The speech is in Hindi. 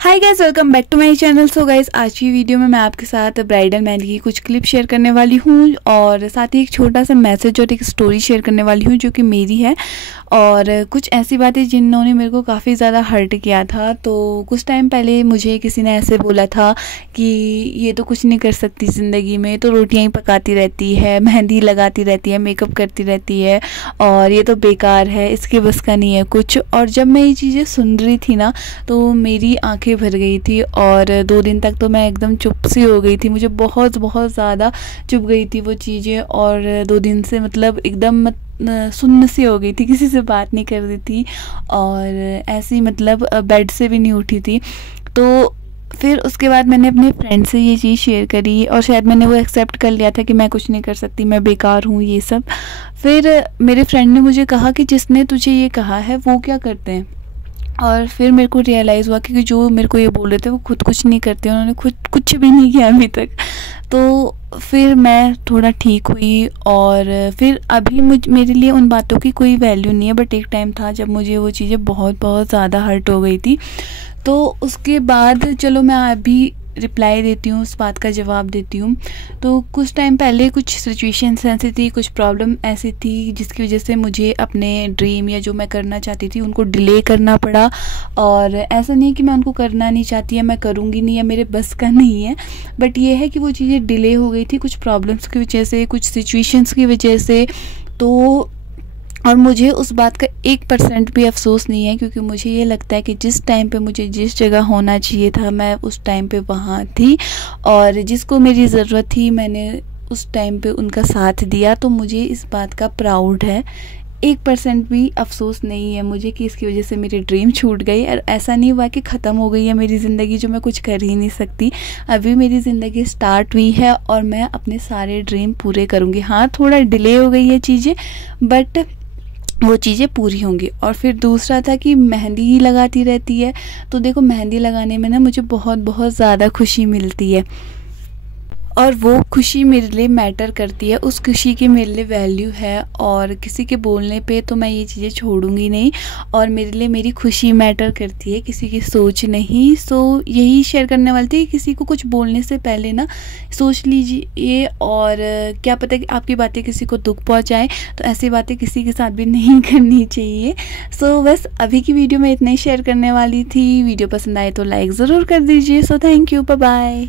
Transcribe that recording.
Hi guys, welcome back to my channel. So guys, आज की वीडियो में मैं आपके साथ ब्राइडल मेहंदी की कुछ क्लिप शेयर करने वाली हूँ और साथ ही एक छोटा सा मैसेज और एक स्टोरी शेयर करने वाली हूँ जो कि मेरी है और कुछ ऐसी बातें जिन्होंने मेरे को काफ़ी ज़्यादा हर्ट किया था। तो कुछ टाइम पहले मुझे किसी ने ऐसे बोला था कि ये तो कुछ नहीं कर सकती ज़िंदगी में, तो रोटियाँ ही पकाती रहती है, मेहंदी लगाती रहती है, मेकअप करती रहती है और ये तो बेकार है, इसके बस का नहीं है कुछ। और जब मैं ये चीज़ें सुन रही थी ना तो मेरी आंखें भर गई थी और 2 दिन तक तो मैं एकदम चुप सी हो गई थी। मुझे बहुत ज़्यादा चुप गई थी वो चीज़ें और 2 दिन से मतलब एकदम सुन्न सी हो गई थी, किसी से बात नहीं कर रही थी और ऐसी मतलब बेड से भी नहीं उठी थी। तो फिर उसके बाद मैंने अपने फ्रेंड से ये चीज़ शेयर करी और शायद मैंने वो एक्सेप्ट कर लिया था कि मैं कुछ नहीं कर सकती, मैं बेकार हूँ ये सब। फिर मेरे फ्रेंड ने मुझे कहा कि जिसने तुझे ये कहा है वो क्या करते हैं, और फिर मेरे को रियलाइज़ हुआ कि जो मेरे को ये बोल रहे थे वो खुद कुछ नहीं करते, उन्होंने खुद कुछ भी नहीं किया अभी तक। तो फिर मैं थोड़ा ठीक हुई और फिर अभी मेरे लिए उन बातों की कोई वैल्यू नहीं है, बट एक टाइम था जब मुझे वो चीज़ें बहुत ज़्यादा हर्ट हो गई थी। तो उसके बाद चलो मैं अभी रिप्लाई देती हूँ, उस बात का जवाब देती हूँ। तो कुछ टाइम पहले कुछ सिचुएशंस ऐसी थी, कुछ प्रॉब्लम ऐसी थी जिसकी वजह से मुझे अपने ड्रीम या जो मैं करना चाहती थी उनको डिले करना पड़ा। और ऐसा नहीं कि मैं उनको करना नहीं चाहती या मैं करूँगी नहीं या मेरे बस का नहीं है, बट ये है कि वो चीज़ें डिले हो गई थी कुछ प्रॉब्लम्स की वजह से, कुछ सिचुएशंस की वजह से। तो और मुझे उस बात का 1% भी अफसोस नहीं है, क्योंकि मुझे ये लगता है कि जिस टाइम पे मुझे जिस जगह होना चाहिए था मैं उस टाइम पे वहाँ थी और जिसको मेरी ज़रूरत थी मैंने उस टाइम पे उनका साथ दिया। तो मुझे इस बात का प्राउड है, 1% भी अफसोस नहीं है मुझे कि इसकी वजह से मेरी ड्रीम छूट गई। और ऐसा नहीं हुआ कि ख़त्म हो गई है मेरी ज़िंदगी जो मैं कुछ कर ही नहीं सकती। अभी मेरी ज़िंदगी स्टार्ट हुई है और मैं अपने सारे ड्रीम पूरे करूँगी। हाँ, थोड़ा डिले हो गई है चीज़ें, बट वो चीज़ें पूरी होंगी। और फिर दूसरा था कि मेहंदी ही लगाती रहती है, तो देखो मेहंदी लगाने में ना मुझे बहुत ज़्यादा खुशी मिलती है और वो खुशी मेरे लिए मैटर करती है, उस खुशी की मेरे लिए वैल्यू है। और किसी के बोलने पे तो मैं ये चीज़ें छोड़ूंगी नहीं और मेरे लिए मेरी खुशी मैटर करती है, किसी की सोच नहीं। सो यही शेयर करने वाली थी, किसी को कुछ बोलने से पहले ना सोच लीजिए और क्या पता कि आपकी बातें किसी को दुख पहुंचाए, तो ऐसी बातें किसी के साथ भी नहीं करनी चाहिए। सो बस अभी की वीडियो में इतना ही शेयर करने वाली थी। वीडियो पसंद आए तो लाइक ज़रूर कर दीजिए। So thank you, bye bye.